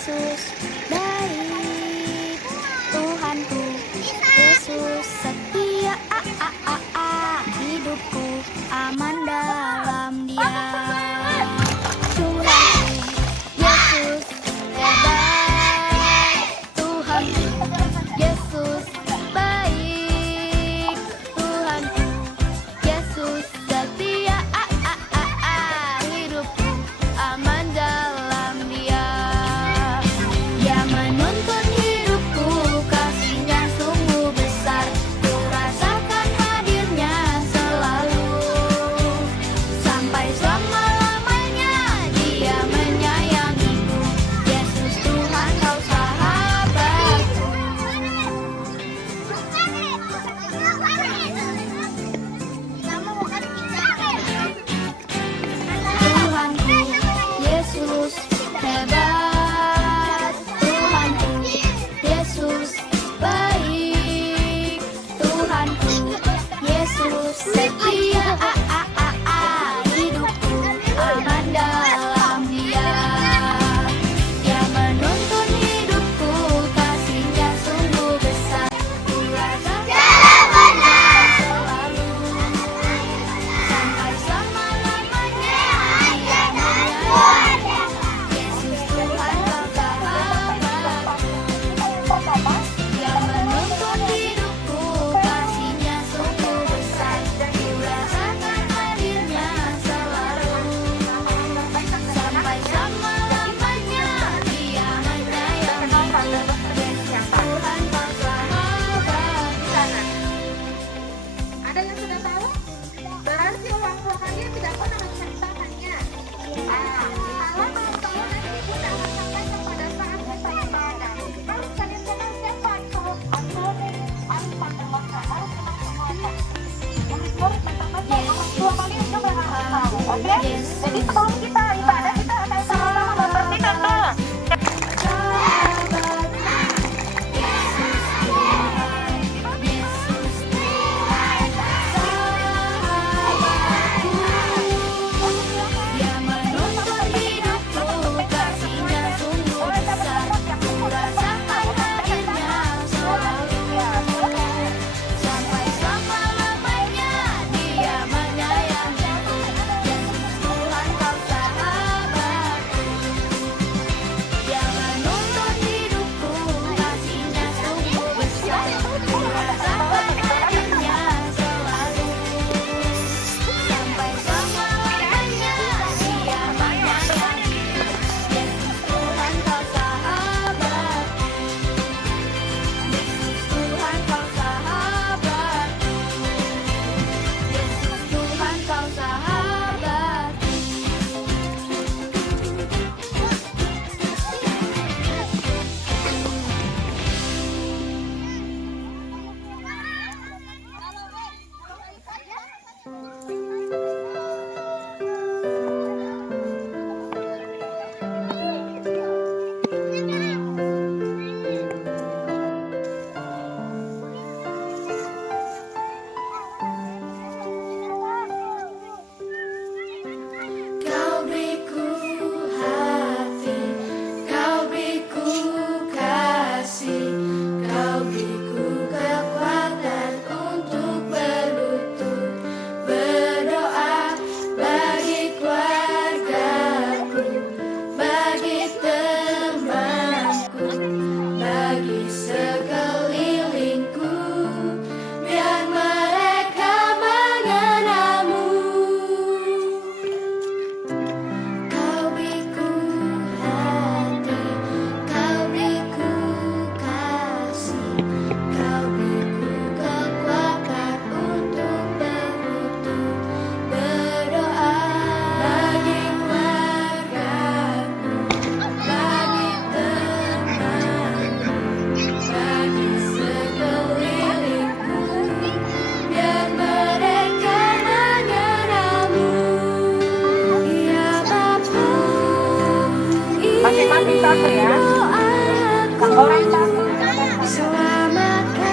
Yesus baik, Tuhanku Yesus setia, hidupku aman dalam Dia. Tuhanku Yesus hebat, Tuhanku Yesus baik, Tuhanku Yesus setia, hidupku aman dalam Dia. Dia menuntun hidupku, kasih-Nya sungguh besar, ku rasakan hadirnya selalu. Sampai selama-lamanya Dia menyayangiku, Yesus Tuhan kau sahabatku. Tuhanku Yesus hebat, Tuhanku Yesus baik, Tuhanku Yesus setia, hidupku aman dalam Dia. Dia menuntun hidupku, kasih-Nya sungguh besar, ku rasakan selalu. Sampai selama-lamanya Dia menyayangiku, Yesus Tuhan kau sahabatku. Dia menuntun hidupku, kasih-Nya sungguh besar, ku rasakan hadirnya selalu. Sampai selama-lamanya Dia menyayangiku, Yesus Tuhan kau sahabatku. Ada yang sudah tahu? Berarti orang tua kalian tidak pernah menceritakannya. Kalau mau tahu nanti Bunda akan sampaikan pada saat kita ibadah. Kalau kalian kenal siapa Antoni, Alfa, Termasa, Alfa, Termasa. Murid-murid pertama orang tua kalian juga harus tahu, oke? Jadi sebelum kita ibadah kita akan sama-sama memperhatikan tuh. Dia menuntun hidupku, kasih-Nya sungguh besar, ku rasakan hadirnya selalu. Sampai selama-lamanya Dia menyayangiku, Yesus Tuhan kau sahabatku. Dia menuntun hidupku, kasih-Nya sungguh besar, ku rasakan hadirnya selalu. Sampai selama-lamanya Dia menyayangiku, Yesus Tuhan kau sahabatku. Yesus Tuhan kau sahabatku. Yesus Tuhan kau sahabatku. Kau beriku hati, Kau beriku kasih, Kau beriku kekuatan untuk berlutut berdoa bagi keluargaku, bagi temanku, bagi sekelilingku, biar mereka mengenalmu. Kau beriku hati, Kau beriku kasih, Kau beriku kekuatan untuk berlutut berdoa bagi keluargaku, bagi temanku, bagi sekelilingku, biar mereka mengenalmu. Ya Bapa, Masing-masing satu ya. doaku, Orang satu. selamatkan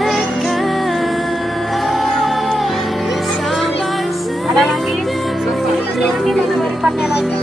mereka sampai Ada lagi? Ini mana lipat. 4-nya lagi.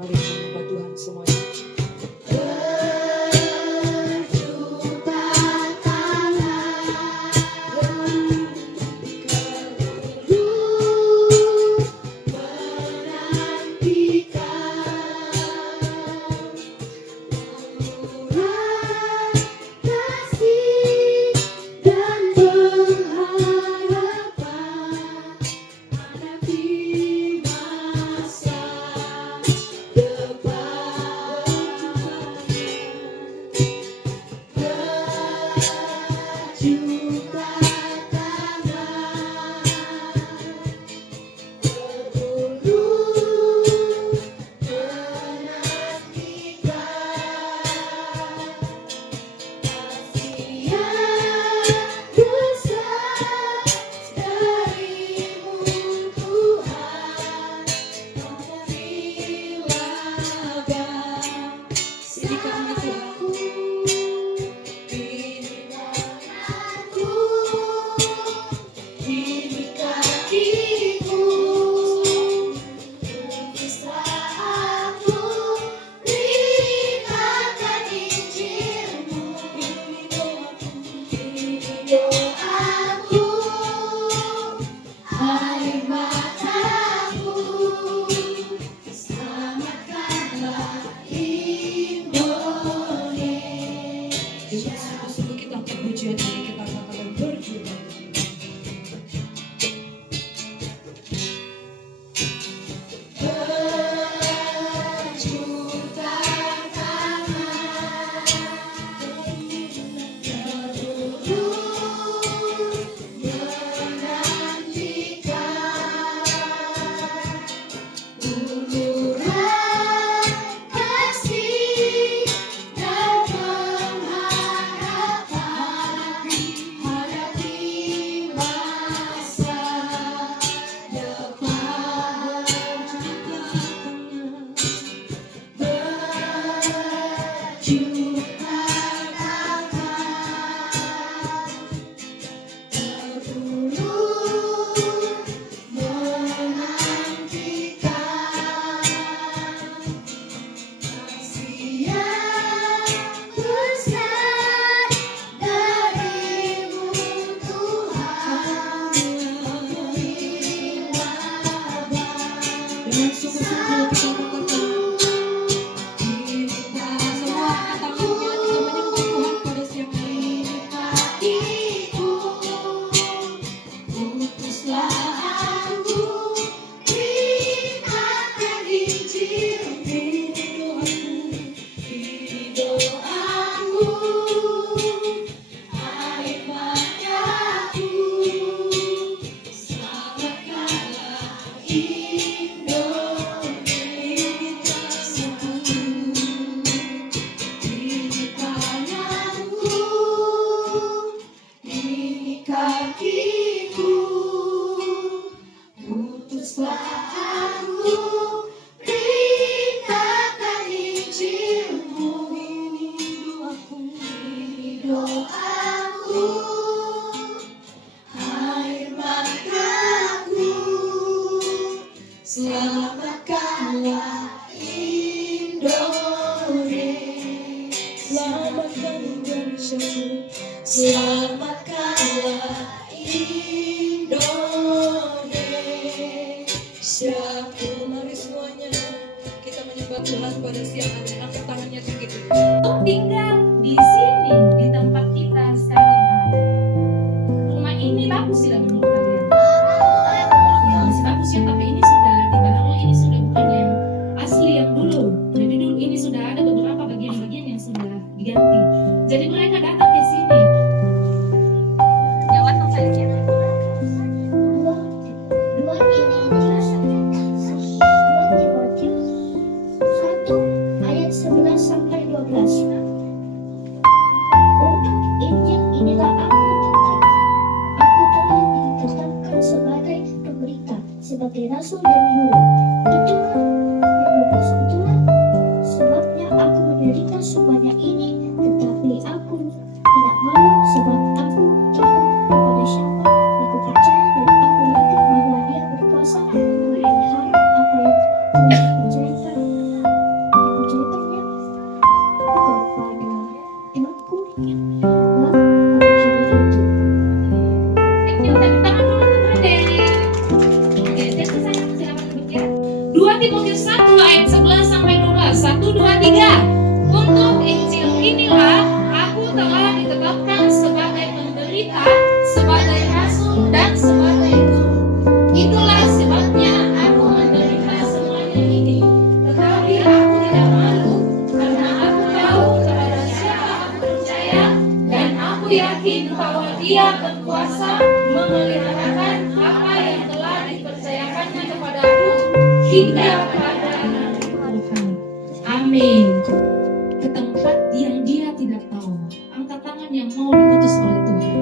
Mari kita menyembah Tuhan semuanya. Selamatkanlah Indonesia. Mari semuanya kita menyembah Tuhan pada siang hari. Angkat tangannya sedikit. Tinggal di sini di tempat kita sekarang ada. Rumah ini bagus tidak menurut kalian? Ya masih bagus ya, tapi ini sudah dibaharui, ini sudah bukan yang asli yang dulu. Jadi dulu ini sudah ada beberapa bagian-bagian yang sudah diganti. Jadi mereka datang ke sini. Jawab pertanyaannya. Dua Timotius 1 ayat 11 sampai 12. Untuk Injil inilah aku telah ditetapkan sebagai pemberita, sebagai rasul dan guru. Itulah sebabnya aku menderita semuanya ini, tetapi aku tidak malu, sebab aku tahu kepada siapa aku percaya, dan aku yakin bahwa Dia berkuasa mengenai hal apa yang Tuhan percayakan ketiga, untuk Injil inilah aku telah ditetapkan sebagai pemberita, sebagai rasul dan sebagai guru. Itulah sebabnya aku menderita semuanya ini. Tetapi aku tidak malu, karena aku tahu kepada siapa aku percaya, dan aku yakin bahwa Dia berkuasa memeliharakan apa yang telah dipercayakannya kepadaku hingga pada Tuhan. Amin. Ke tempat yang dia tidak tahu, angkat tangan yang mau diutus oleh Tuhan.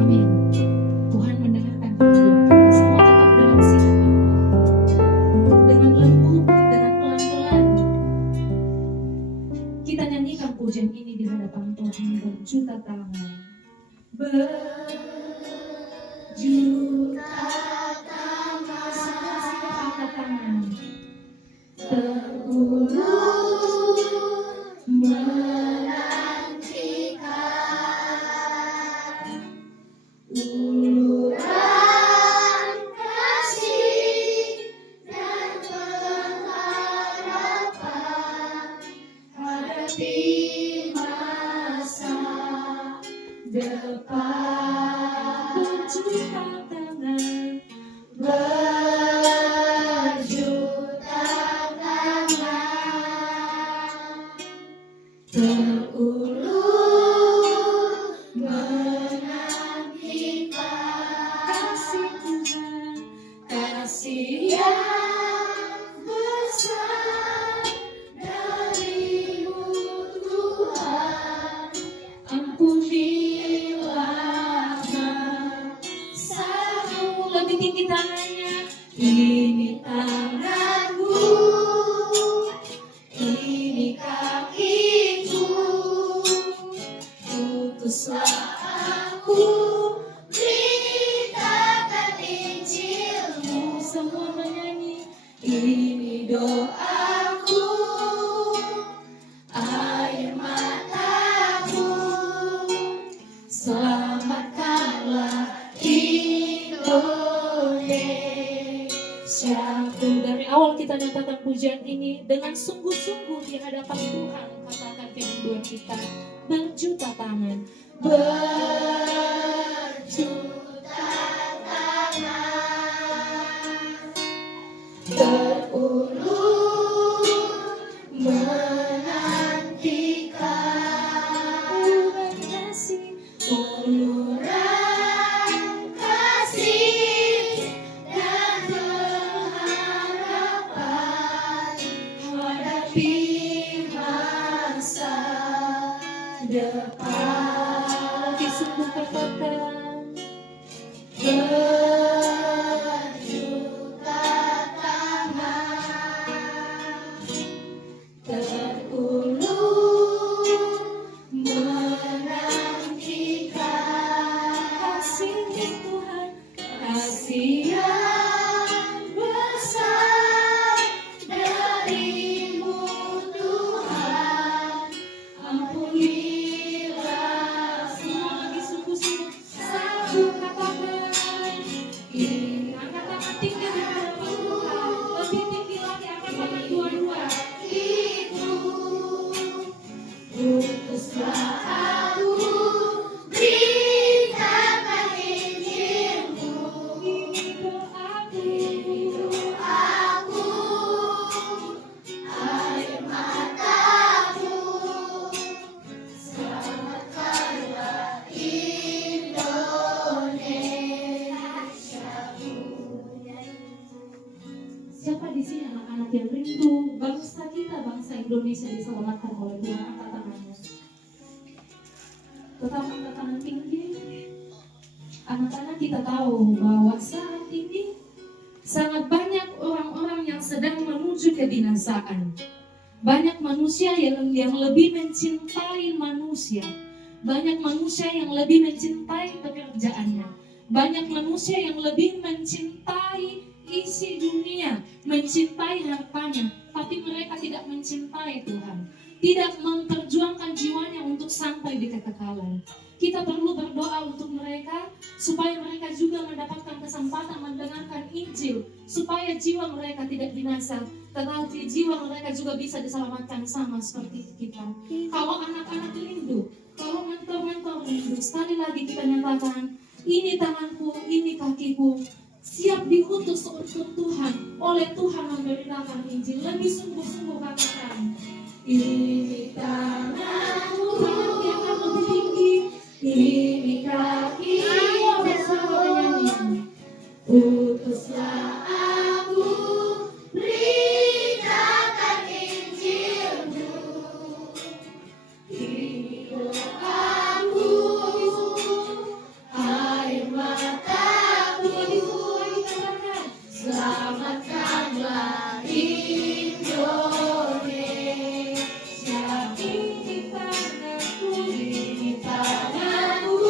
Amin. Tuhan mendengarkan doa. Semua tetap dalam sikap dengan lembut, dengan pelan-pelan. Kita nyanyikan pujian ini di hadapan Tuhan berjuta tangan. Berjuta tangan. Semua sikap angkat tangan. Terulur menantikan uluran kasih dan pengharapan hadapi masa depan. Berjuta tangan, berjuta terulur menantikan kasih Tuhan, kasih yang besar dari-Mu Tuhan. Ampunilah dosaku. Lebih tinggi tangannya. Ini tanganku, ini kakiku, utuslah aku, beritakan Injil-Mu. Semua menyanyi. Ini doaku, air mataku, selamatkanlah Indonesia. Dari awal kita nyatakan pujian ini dengan sungguh-sungguh di hadapan Tuhan. Katakan firman Tuhan kita, berjuta tangan, berjuta tangan, terulur menantikan uluran kasih, uluran kasih dan pengharapan hadapi masa depan. Lebih sungguh katakan, berjuta tangan, terulur menantikan kasih Tuhan, kasih yang besar dari-Mu Tuhan. Ampunilah. Semua lagi sungguh-sungguh satu katakan. Ini angkat tangan tinggi di hadapan Tuhan. Lebih tinggi lagi angkat tangan dua-dua. Itu utuslah aku, beritakan Injil-Mu. Ini doaku, air mataku, selamatkanlah Indonesiaku. Siapa di sini anak-anak yang rindu bangsa kita, bangsa Indonesia diselamatkan oleh Tuhan? Angkat tangannya. Tetap angkat tangan tinggi. Anak-anak, kita tahu bahwa saat ini sangat banyak orang-orang yang sedang menuju kebinasaan. Banyak manusia yang lebih mencintai manusia. Banyak manusia yang lebih mencintai pekerjaannya. Banyak manusia yang lebih mencintai isi dunia, mencintai hartanya, tapi mereka tidak mencintai Tuhan, tidak memperjuangkan jiwanya untuk sampai di kekekalan. Kita perlu berdoa untuk mereka supaya mereka juga mendapatkan kesempatan mendengarkan Injil, supaya jiwa mereka tidak binasa, tetapi jiwa mereka juga bisa diselamatkan sama seperti kita. Kalau anak-anak rindu, kalau mentor-mentor rindu, sekali lagi kita nyatakan, ini tanganku, ini kakiku, siap diutus untuk Tuhan, oleh Tuhan memberitakan Injil. Lebih sungguh-sungguh katakan, ini tanganku, tangan diangkat lebih tinggi, ini kakiku, bersama nyanyi, utuslah aku, beritakan Injilmu, ini doaku, air mataku, selamatkanlah Indonesia. Ini tanganku, ini tanganku,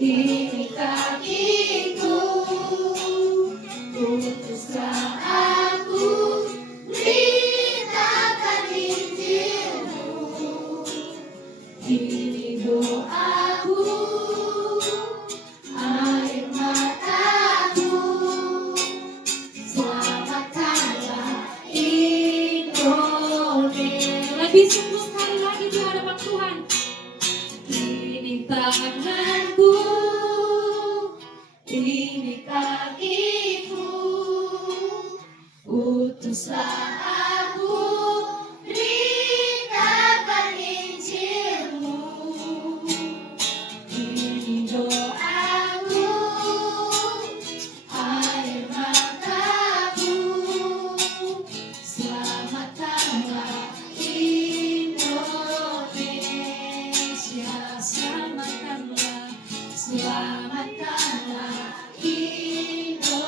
ini kakiku, utuslah aku, beritakan Injilmu, ini doaku, air mataku, selamatkanlah Indonesia. Lebih sungguh sekali lagi di hadapan Tuhan. Ini tanganku, ini kakiku, utuslah aku, beritakan Injilmu, ini doaku, air mataku, selamatkanlah Indonesia, selamatkanlah, selamatkanlah Indonesia,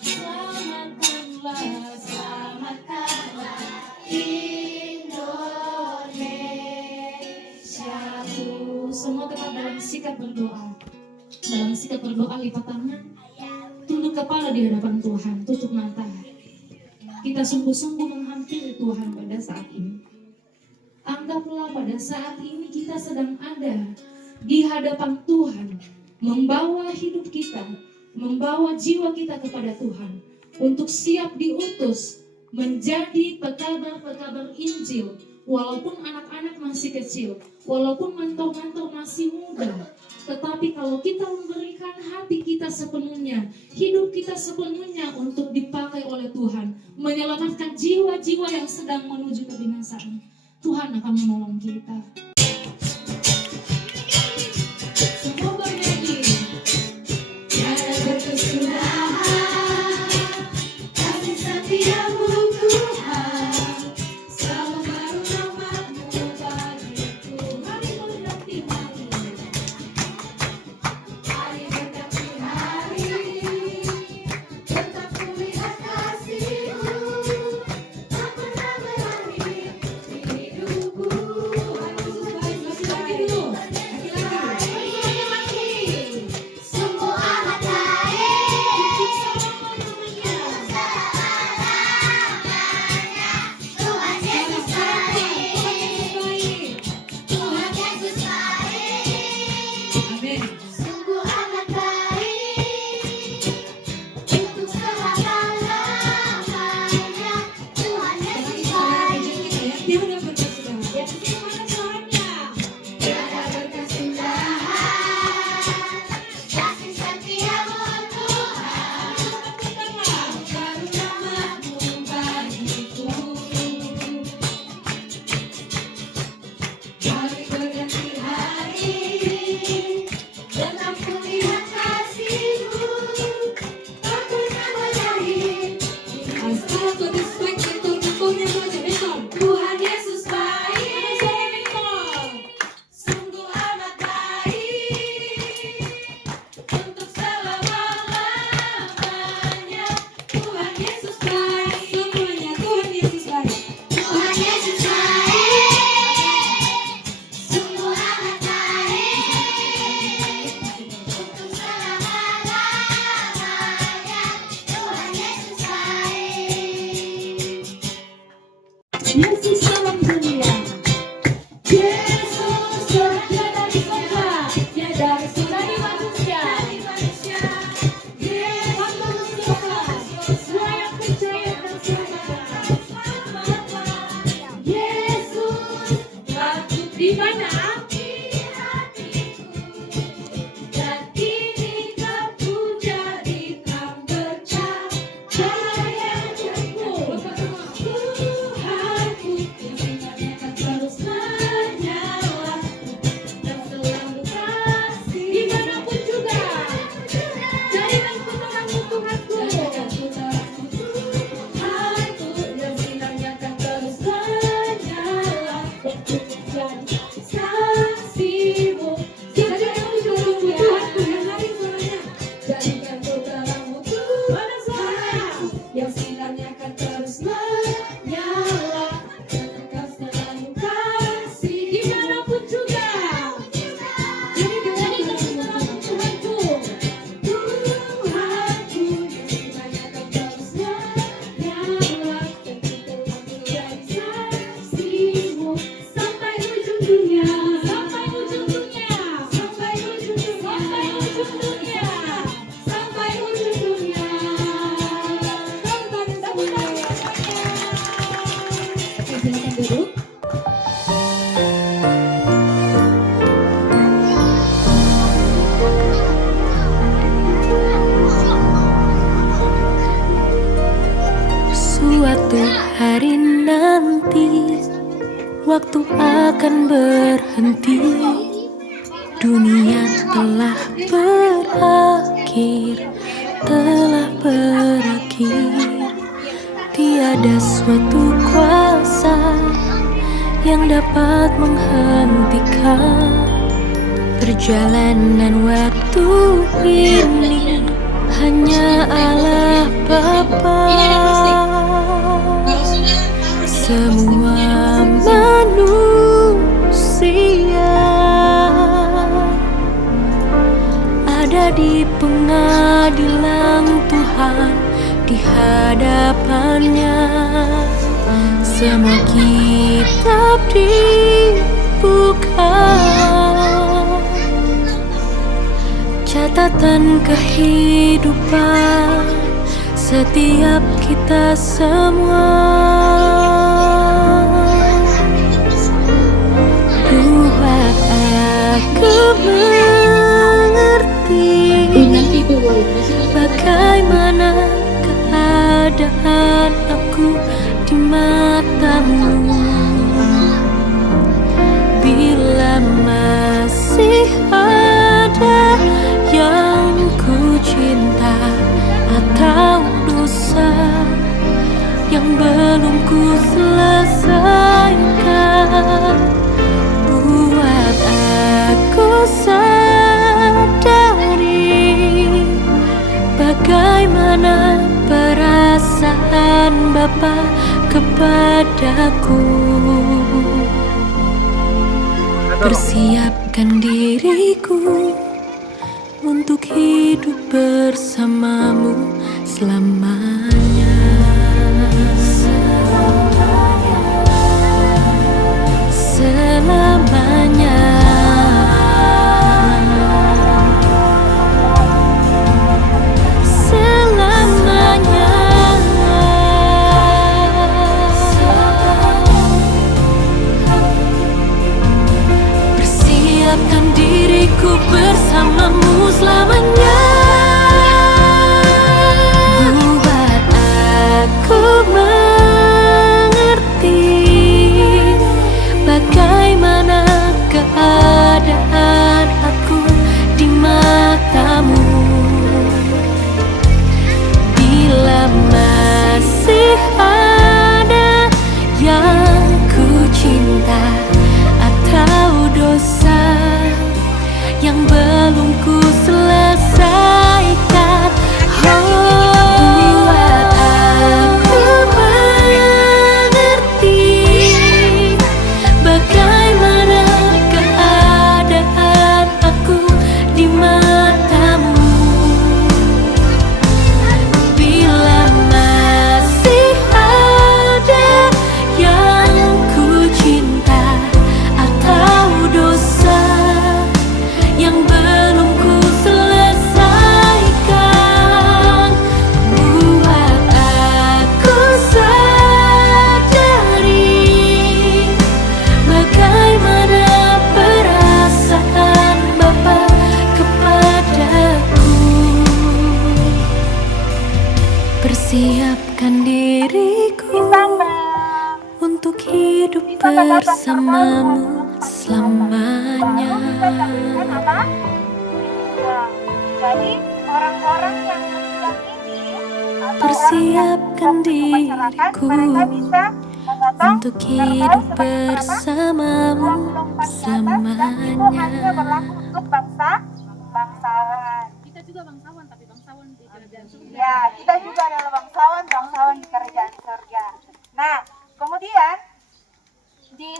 selamatkanlah, selamatkanlah Indonesia. Semua tetap dalam sikap berdoa. Dalam sikap berdoa, lipat tangan, tunduk kepala di hadapan Tuhan, tutup mata. Kita sungguh-sungguh menghampiri Tuhan pada saat ini. Anggaplah pada saat ini kita sedang ada di hadapan Tuhan, membawa hidup kita, membawa jiwa kita kepada Tuhan, untuk siap diutus menjadi pekabar-pekabar Injil. Walaupun anak-anak masih kecil, walaupun mentor-mentor masih muda, tetapi kalau kita memberikan hati kita sepenuhnya, hidup kita sepenuhnya untuk dipakai oleh Tuhan, menyelamatkan jiwa-jiwa yang sedang menuju kebinasaan, Tuhan akan menolong kita. Semua bernyanyi, tiada berkesudahan kasih setiamu Tuhan, selalu baru rahmat-Mu bagiku. Mari mendekati hari, hari mendekati hari, tetap kulihat kasih-Mu, tak pernah berakhir hidupku. waktu akan berhenti. Dunia telah berakhir, telah berakhir. Tiada suatu kuasa yang dapat menghentikan perjalanan waktu ini. Hanya Allah Bapa. Semua manusia ada di pengadilan Tuhan, di hadapannya. Semua kitab dibuka, catatan kehidupan setiap kita semua. Buat aku mengerti bagaimana keadaan aku di matamu. Bila masih ada yang ku cinta atau dosa yang belum ku selesaikan, buat aku sadari bagaimana perasaan Bapa kepadaku. Persiapkan diriku untuk hidup bersamamu selamanya. Selamanya. Selamanya. Persiapkan diriku bersamamu selamanya. Buat aku mengerti bagaimana keadaan aku di matamu. Bila masih ada yang ku cinta atau dosa yang belum ku selesaikan, buat aku mengerti bagaimana keadaan aku di matamu. Bila masih ada yang ku cinta atau dosa yang belum ku selesaikan, buat aku sadari bagaimana perasaan Bapa kepadaku. Persiapkan diriku untuk hidup bersamamu selamanya. Jadi orang-orang yang sedang ini Persiapkan diriku untuk hidup bersamamu selamanya. hanya berlaku untuk bangsawan. Kita juga bangsawan, tapi bangsawan di kerajaan surga. Ya, kita juga adalah bangsawan di kerajaan surga. Nah, kemudian di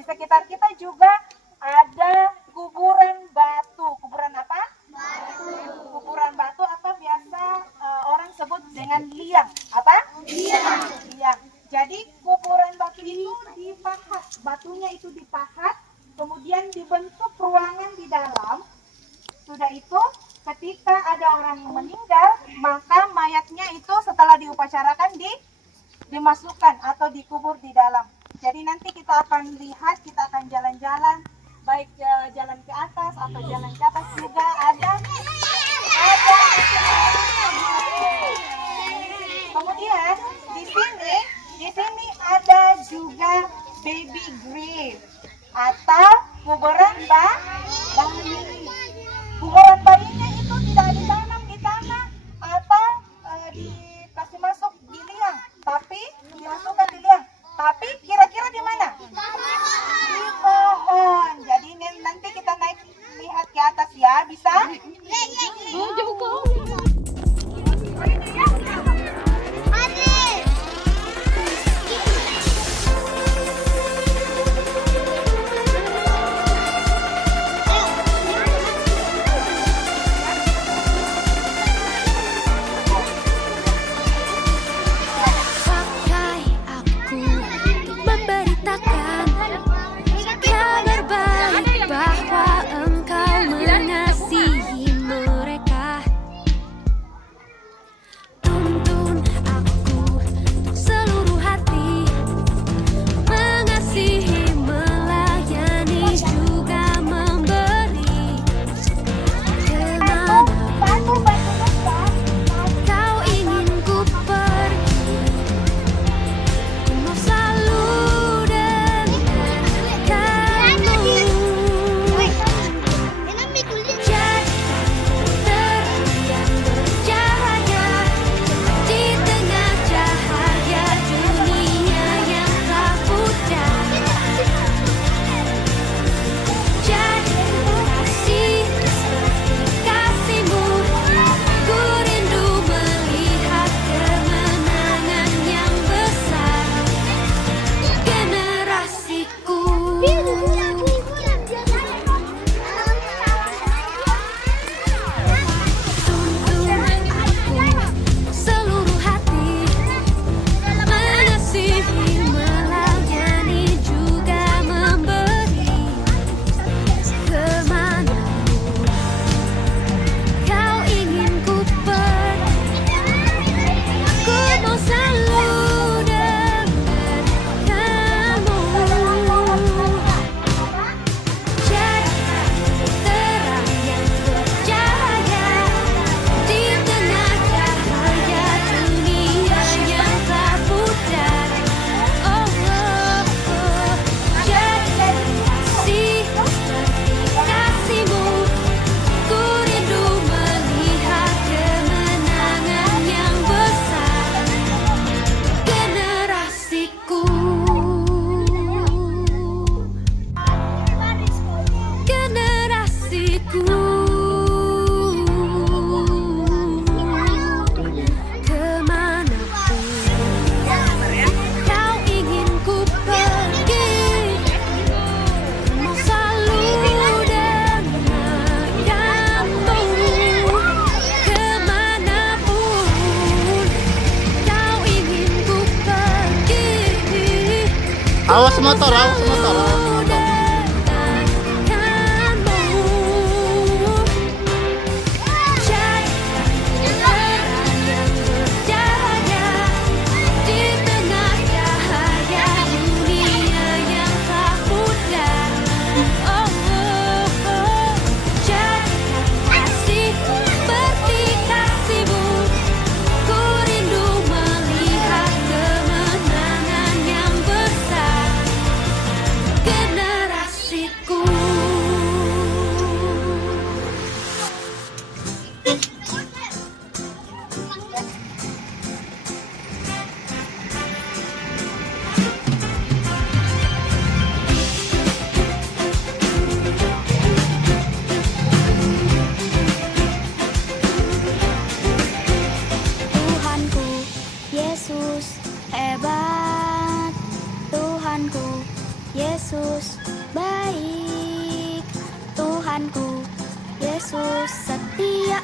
sekitar kita juga ada kuburan batu. Kuburan apa? Kuburan batu atau biasa orang sebut dengan liang. Apa? Liang. Jadi kuburan batu itu dipahat, batunya itu dipahat, kemudian dibentuk ruangan di dalam. Sudah itu, ketika ada orang yang meninggal, maka mayatnya itu setelah diupacarakan dimasukkan atau dikubur di dalam. Jadi nanti kita akan lihat, kita akan jalan-jalan, baik jalan ke atas atau jalan ke atas juga ada. Kemudian di sini Oh, jauh kau. Pakai aku untuk memberitakan kabar baik bahwa engkau mengasihi mereka. Tuntun aku untuk seluruh hati, mengasihi, melayani, juga memberi. Kemanapun kau ingin ku pergi, ku mau selalu dengankanmu. Jadi terang yang bercahaya di tengah cahaya dunia yang tak pudar. Jadi kasih seperti kasihmu, ku rindu melihat kemenangan yang besar generasiku. Tuntun aku seluruh hati, mengasihi, melayani, juga memberi. Kemanapun kau ingin ku pergi, ku mau selalu dengankanmu. Jadi terang yang bercahaya di tengah cahaya dunia yang tak pudar. Oh, oh, oh. Jadi kasih seperti kasihmu, ku rindu melihat kemenangan yang besar generasiku. Generasiku. Kemanapun kau ingin ku pergi, ku mau selalu dengankanmu. Kemanapun kau ingin ku pergi, Awas motor, awas motor, awas motor. Generasiku. Tuhanku Yesus hebat, Tuhanku Yesus baik, Tuhanku Yesus setia.